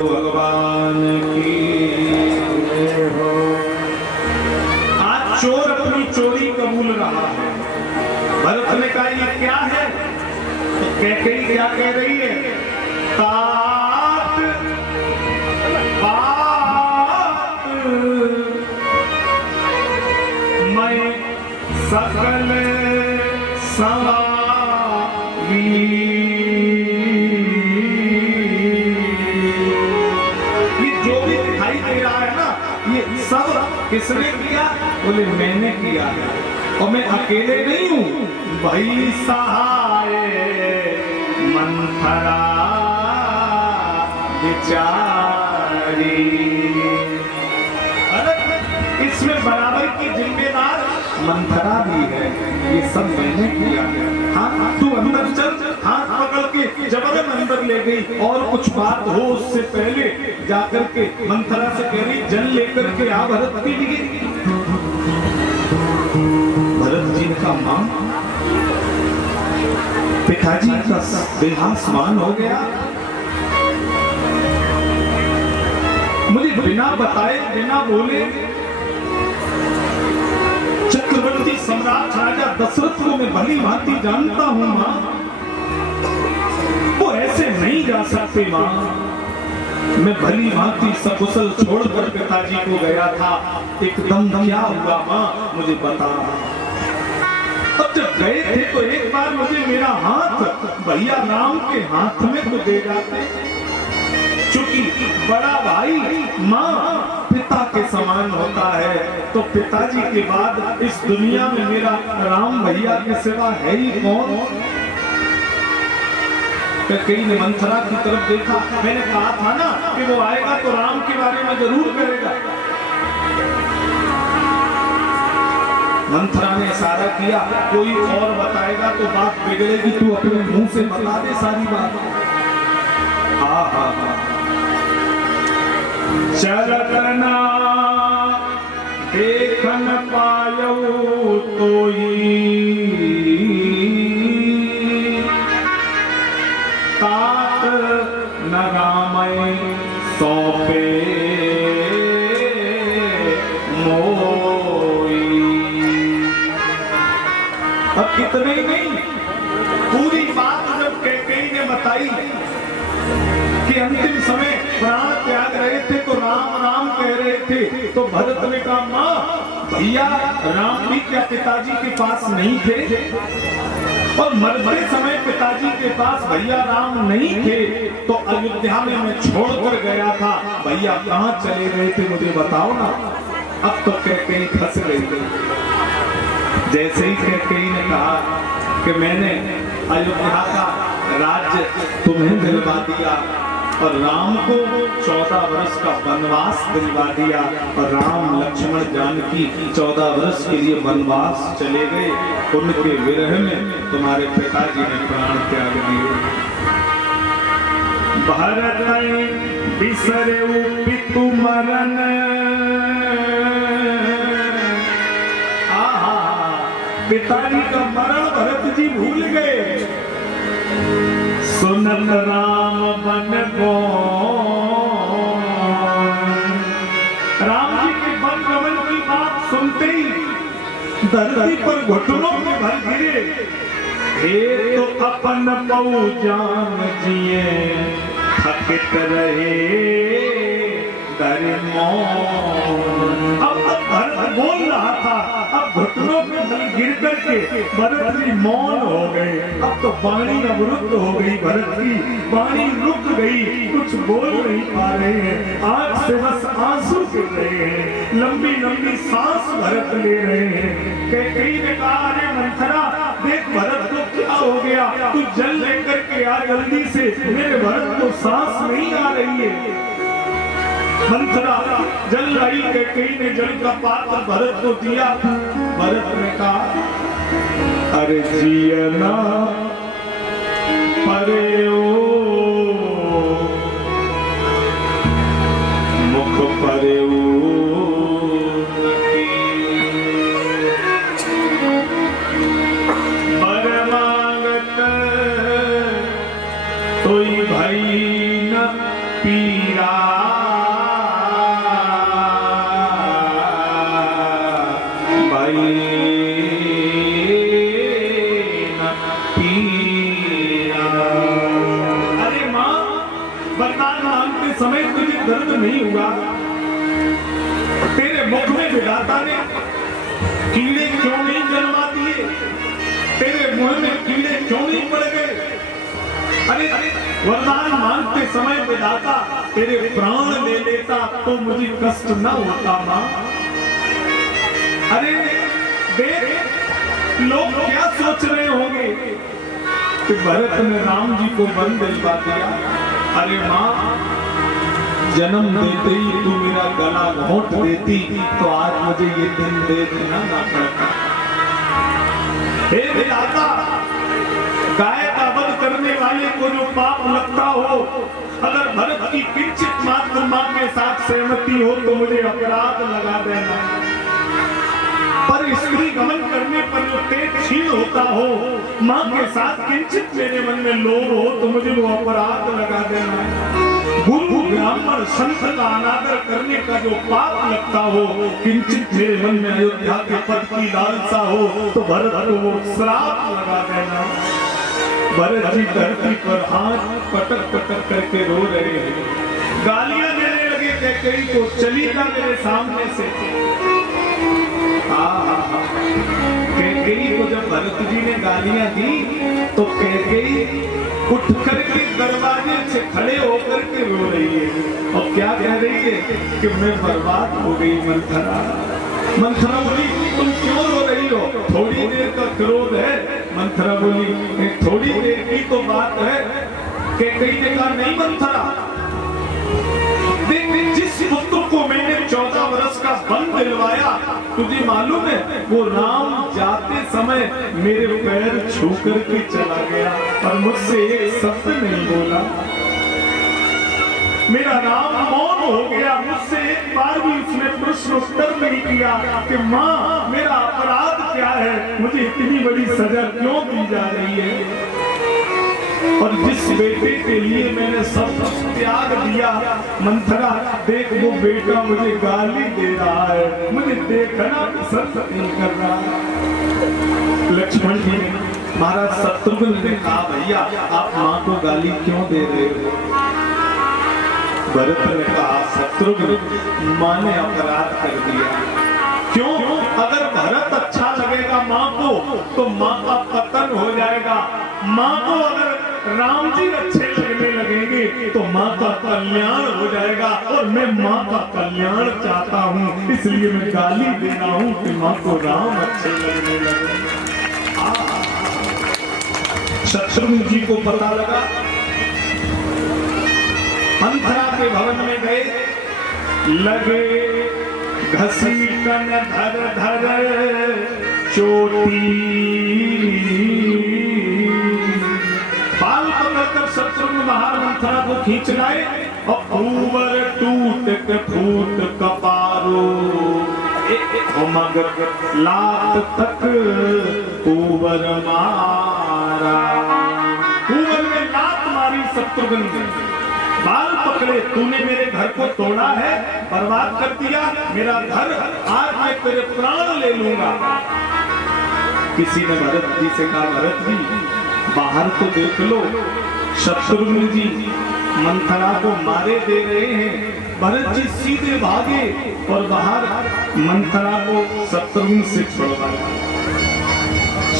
भगवान की हो। आज चोर अपनी चोरी कबूल रहा है। भरत ने कहा ये क्या है? तो कैकेयी क्या कह रही है? तात बात मैं सकल सवारी। ये जो भी दिखाई दे रहा है ना, ये सब किसने किया? बोले मैंने किया है, और मैं अकेले नहीं हूं। भाई सहाय मंथरा बिचारी। इसमें बराबर की जिम्मेदार मंथरा भी है। ये सब मैंने किया है। हाँ तू अंदर चल। हाथ पकड़ के जबरन अंदर ले गई, और कुछ बात हो उससे पहले जाकर के मंथरा से कह रही जल लेकर के आ भरत के लिए। भरत जी का मां पिताजी का देहांतमान हो गया। मुझे बिना बताए बिना बोले चक्रवर्ती सम्राट राजा दशरथ को मैं भली भांति जानता हूं मां, वो ऐसे नहीं जा सकते मां। मैं भली भांति सकुशल छोड़कर पिताजी को गया था। एकदम क्या हुआ मां, मुझे बता। अब जब गए थे तो एक बार मुझे मेरा हाथ भैया राम के हाथ में तो दे जाते। क्योंकि बड़ा भाई मां पिता के समान होता है, तो पिताजी के बाद इस दुनिया में मेरा राम भैया के सिवा है ही कौन? कई ने मंथरा की तरफ देखा। मैंने कहा था ना कि वो आएगा तो राम के बारे में जरूर करेगा। मंथरा ने इशारा किया, कोई और बताएगा तो बात बिगड़ेगी, तू अपने मुंह से बता दे सारी बात। हाँ हाँ हाँ। चरतना देख न पायो तोई, तात न रामय सौंपे मोई। अब इतने ही नहीं, पूरी बात जब कैकेयी ने बताई कि अंतिम समय प्राण त्याग रहे थे तो राम राम कह रहे थे, तो भरत ने कहा मां भैया राम भी क्या पिताजी के पास नहीं थे? और मरते समय पिताजी के पास भैया राम नहीं थे, तो अयोध्या में मैं छोड़कर गया था। भैया कहाँ चले गए थे मुझे बताओ ना। अब तो कैकेयी फंस गई। जैसे ही कैकेयी ने कहा कि मैंने अयोध्या का राज्य तुम्हें दिलवा दिया और राम को 14 वर्ष का वनवास दिलवा दिया, और राम लक्ष्मण जानकी 14 वर्ष के लिए वनवास चले गए। उनके विरह में तुम्हारे पिताजी ने प्राण त्याग दिए। भरत बिसरे पितु मरण, पिताजी का मरण भरत जी भूल गए। सुनत राम बन गो, राम जी के वन गमन की बात सुनते ही धरती पर घुटनों में भर गिरे। हे तो अपन पौ जान जिए थकित रहे डर मौन। अब भरत बोल रहा था, अब घुटनों में बल गिर करके भरत जी मौन हो गए। अब तो वाणी अवरुद्ध हो गई, भरत की वाणी रुक गई, कुछ बोल नहीं पा रहे हैं। आंख से बस आंसू गिर रहे हैं, लंबी लंबी सांस भरत ले रहे हैं। कैकेयी ने कहा अरे मंथरा देख भरत को क्या हो गया, तू जल लेकर के आ जल्दी से, मेरे भरत को सांस नहीं आ रही है। मंथरा जल लाई। कैकेयी ने जल का पात्र भरत को दिया। भरत ने कहा अरे जियना परे ओ मुख परे सोई भाई न पीरा भाई न पीरा। अरे माँ बताना अंतिम समय तुझे दर्द नहीं हुआ? तेरे मुख में विधाता ने कीड़े क्यों नहीं जन्मा दिए? तेरे मुंह में कीड़े क्यों नहीं पड़ गए? अरे वरदान मांगते समय विधाता तेरे प्राण ले लेता तो मुझे कष्ट न होता मां। अरे देख लोग क्या सोच रहे होंगे कि भरत ने राम जी को वन दिलवा दिया। अरे मां जन्म देते ही तू मेरा गला घोंट देती तो आज मुझे ये दिन देखना ना पड़ता। हे विधाता गाय का वध करने वाले को जो पाप लगता हो, अगर भरत की किंचित मात्र मां के साथ सहमति हो तो मुझे अपराध लगा देना। पर स्त्री गमन करने पर जो तेज छीन होता हो, मां के साथ किंचित मेरे मन में लोभ हो तो मुझे वो अपराध लगा देना। गुरु ब्राह्मण संत का अनादर करने का जो पाप लगता हो, किंचित मेरे मन में अयोध्या के पद की लालसा हो तो भरत को वो श्राप लगा देना। भरत जी धरती पर हाथ पटक पटक करके रो रहे हैं, गालियां देने लगे कैकेयी को, चली ना मेरे सामने से। कैकेयी को जब भरत जी ने गालियां दी तो कैकेयी उठ करके दरवाजे से खड़े होकर के रो रही है और क्या कह रही है कि मैं बर्बाद हो गई मंथरा। मंथरा बोली तुम क्यों रो रही हो? थोड़ी देर का क्रोध है। मंथरा बोली थोड़ी देर की तो बात है। कैकेयी ने कहा नहीं मंथरा, जिस पुत्र को मैंने 14 वर्ष का वन दिलवाया तुझे मालूम है वो राम जाते समय मेरे पैर छू करके चला गया और मुझसे एक शब्द नहीं बोला। मेरा राम मौन हो गया, मुझसे एक बार भी उसने प्रश्न उत्तर नहीं किया कि माँ मेरा अपराध क्या है, मुझे इतनी बड़ी सजा क्यों दी जा रही है। और जिस बेटे के लिए मैंने सब त्याग दिया, मंथरा देख वो बेटा मुझे गाली दे रहा है, मुझे देखना पसंद नहीं कर रहा। लक्ष्मण जी ने महाराज शत्रुघ्न ने कहा भैया आप माँ को गाली क्यों दे रहे हो? भरत ने कहा शत्रुघ्न माँ ने अपराध कर दिया। क्यों? अगर भरत अच्छा लगेगा माँ को तो माँ का पतन हो जाएगा। माँ को अगर राम जी अच्छे लगने लगेंगे तो माँ का कल्याण हो जाएगा और मैं माँ का कल्याण चाहता हूँ, इसलिए मैं गाली दे रहा हूँ कि माँ को राम अच्छे लगने लगे। शत्रुघ्न जी को पता लगा, मंथरा के भवन में गए, लगे घसीटन धर धर चोटी। बाल पकड़कर शत्रुघ्न बाहर मंथरा को खींच लाए और ऊवर टूट के फूट कपारो, मगर लात तक ऊवर मारा। ऊवर में लात मारी शत्रुघ्न ने, बाल पकड़े, तूने मेरे घर को तोड़ा है, बर्बाद कर दिया मेरा घर, आज मैं तेरे प्राण ले लूंगा। किसी ने भरत जी से कहा भरत जी बाहर तो देख लो, शत्रुघ्न जी मंथरा को मारे दे रहे हैं। भरत जी सीधे भागे और बाहर मंथरा को शत्रुघ्न से छुड़वाया।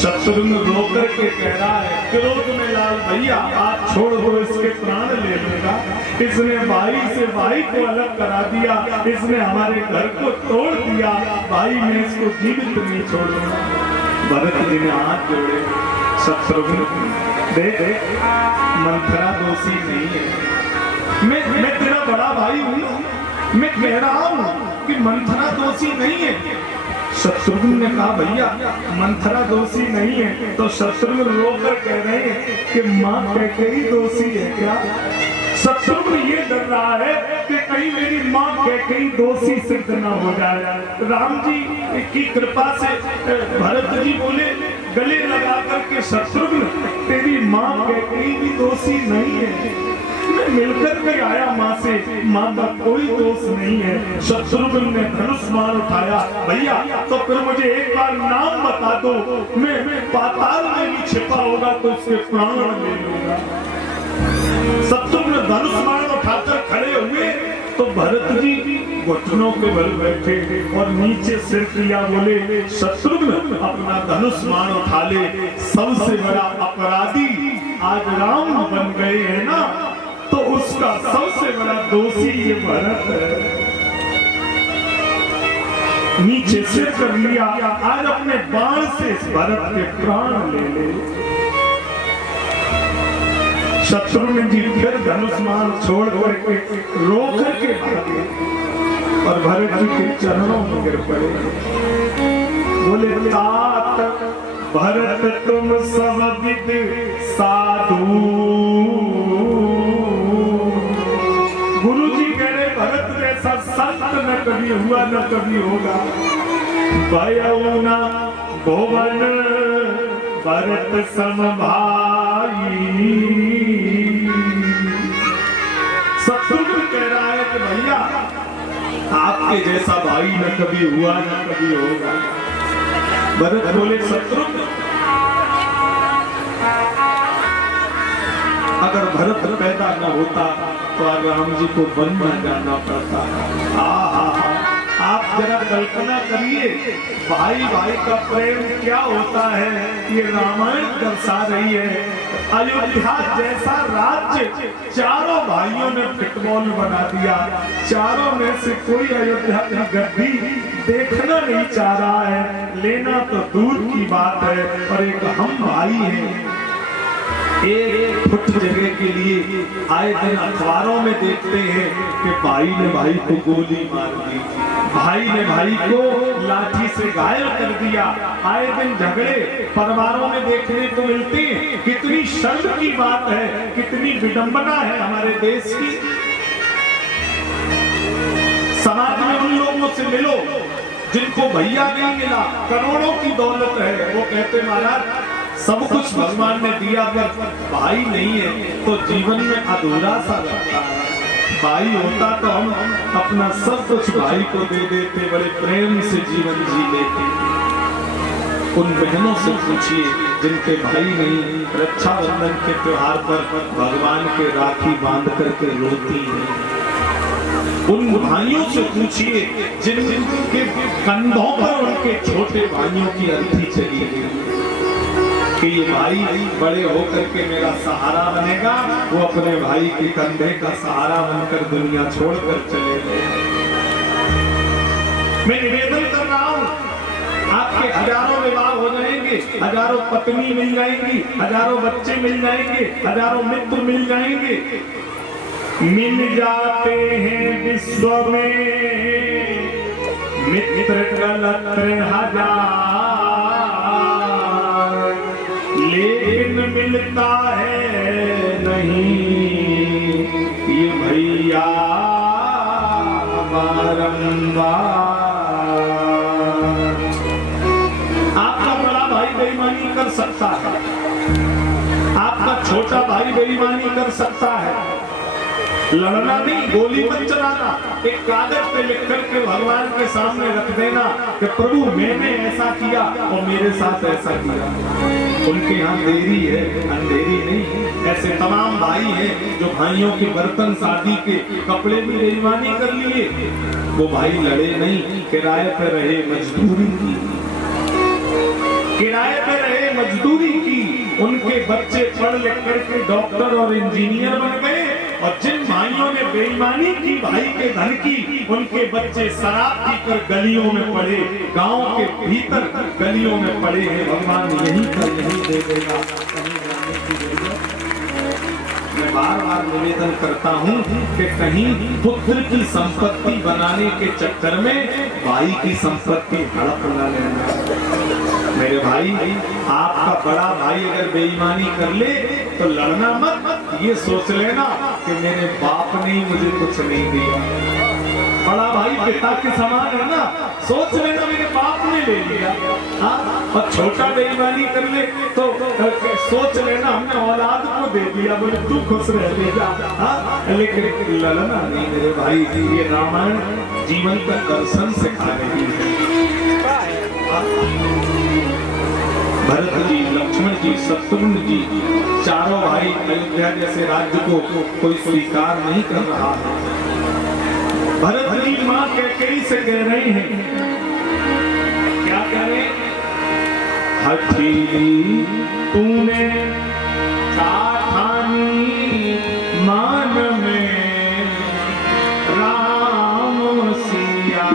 शत्रुघ्न रोकर के कह रहा है क्रोध में लाल भैया आप छोड़ दो, इसके प्राण ले लूंगा। इसने भाई से भाई को अलग करा दिया, इसने हमारे घर को तोड़ दिया, भाई मैं इसको जीवित नहीं छोड़ूंगा। भरत जी ने हाथ जोड़े, शत्रुघ्न देख मंथरा दोषी नहीं है, मैं तेरा बड़ा भाई हूँ, मैं कह रहा हूँ कि मंथरा दोषी नहीं है। शत्रुघ्न ने कहा भैया मंथरा दोषी नहीं है, तो शत्रुघ्न रोकर कह रहे हैं कि माँ कैकेयी दोषी है क्या? शत्रुघ्न ये डर रहा है कि कहीं मेरी माँ कैकेयी दोषी सिद्ध न हो जाए। राम जी की कृपा से भरत जी बोले गले लगा करके शत्रुघ्न तेरी माँ कैकेयी भी दोषी नहीं है। मैं मिलकर के आया माँ से, माँ का कोई दोष नहीं है। शत्रुघ्न ने धनुष बाण उठाया, भैया तो फिर मुझे एक बार नाम बता दो, मैं पाताल में भी छिपा होगा तो उसके प्राण ले लूंगा। शत्रुघ्न धनुष बाण उठाकर खड़े हुए तो भरत जी घुटनों पे बल बैठे और नीचे सिर किया, बोले शत्रुघ्न अपना धनुष बाण उठा ले, सबसे बड़ा अपराधी आज राम बन गए हैं ना, तो उसका सबसे बड़ा दोषी ये भरत है। नीचे सिर कर लिया, आज अपने बाण से इस भरत के प्राण ले ले। शत्रुघ्न जी फिर धनुष बाण छोड़ करके रो करके भागे और भरत जी के चरणों में गिर पड़े। बोले तात भरत तुम सब विद साधु। गुरु जी कह रहे भरत जैसा संत न कभी हुआ न कभी होगा। भयउना भुवन भरत सम भाई। शत्रुघ्न कह रहा है कि भैया आपके जैसा भाई न कभी हुआ न कभी होगा। भरत बोले शत्रुघ्न अगर भरत पैदा न होता तो राम जी को वन में जाना पड़ता। आप जरा कल्पना करिए भाई भाई का प्रेम क्या होता है, ये रामायण दर्शा रही है। अयोध्या जैसा राज्य चारों भाइयों ने फुटबॉल बना दिया, चारों में से कोई अयोध्या की गद्दी देखना नहीं चाह रहा है, लेना तो दूर की बात है। और एक हम भाई हैं, एक फुट जगह के लिए आए दिन अखबारों में देखते हैं कि भाई ने भाई को गोली मार दी, भाई ने भाई को लाठी से घायल कर दिया। आए दिन झगड़े परिवारों में देखने को मिलते हैं। कितनी शर्म की बात है, कितनी विडंबना है हमारे देश की। समाज में उन लोगों से मिलो जिनको भैया नहीं मिला, करोड़ों की दौलत है, वो कहते महाराज सब कुछ भगवान ने दिया पर भाई नहीं है तो जीवन में अधूरा सा लगता है। भाई होता तो हम अपना सब कुछ भाई को दे देते, बड़े प्रेम से जीवन जी लेते। उन बहनों से पूछिए जिनके भाई नहीं, रक्षाबंधन के त्योहार पर भगवान के राखी बांध करके रोती है। उन भाइयों से पूछिए जिनके कंधों पर उनके छोटे भाइयों की अर्थी चली गई कि ये भाई बड़े होकर के मेरा सहारा बनेगा, वो अपने भाई के कंधे का सहारा बनकर दुनिया छोड़कर चले गए। मैं निवेदन कर रहा हूं, आपके हजारों विवाह हो जाएंगे, हजारों पत्नी मिल जाएंगी, हजारों बच्चे मिल जाएंगे, हजारों मित्र मिल जाएंगे, मिल जाते हैं विश्व में मित्र कलत्र हजार, लेकिन मिलता है नहीं ये भैया बारंबार। आपका बड़ा भाई बेईमानी कर सकता है, आपका छोटा भाई बेईमानी कर सकता है, लड़ना नहीं, गोली मत चलाना, एक कागज पे लिख करके भगवान के सामने रख देना कि प्रभु मैंने ऐसा किया और मेरे साथ ऐसा किया। उनके यहाँ देरी है, अंधेरी नहीं। ऐसे तमाम भाई हैं जो भाइयों के बर्तन शादी के कपड़े भी बेईमानी कर लिए, वो भाई लड़े नहीं, किराए पे रहे, मजदूरी की, किराए पे रहे, मजदूरी की। उनके बच्चे पढ़ लिख करके डॉक्टर और इंजीनियर बन गए, और जिन भाइयों ने बेईमानी की भाई के धन की, उनके बच्चे शराब पीकर गलियों में पड़े, गांव के भीतर गलियों में पड़े हैं। भगवान यही कर यही दे देगा, कहीं जाने की जरूरत। मैं बार बार निवेदन करता हूँ कि कहीं पुत्र की संपत्ति बनाने के चक्कर में भाई की संपत्ति हड़प न लेना। मेरे भाई, आपका बड़ा भाई अगर बेईमानी कर ले तो लड़ना मत, ये सोच लेना कि मेरे बाप ने मुझे कुछ नहीं दिया। बड़ा भाई पिता के समान है ना, सोच लेना मेरे बाप ने ले लिया, हाँ, और छोटा बेईमानी कर ले तो सोच लेना हमने औलाद को दे दिया, बोले तू खुश रह लेगा, हाँ। लेकिन ललना नहीं मेरे भाई, ये रामायण जीवन का दर्शन सिखा रही है। भरत जी, लक्ष्मण जी, शत्रुघ्न जी, चारों भाई अयोध्या जैसे राज्य को कोई स्वीकार नहीं कर रहा है। भरत जी मां कैकेयी से कह रहे हैं, क्या करें? हठीली तूने ठानी मान में राम सिया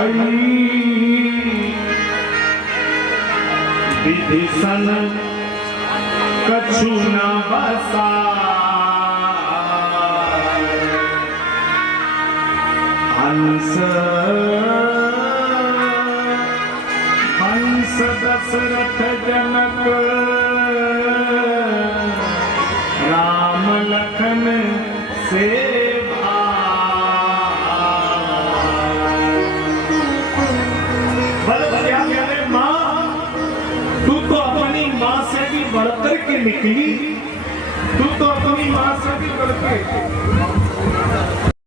भई विभीषण कछु न बसा हंस हंस दशरथ जनक राम लखन से बढ़कर के निकली, तू तो अपनी मां से भी बढ़ के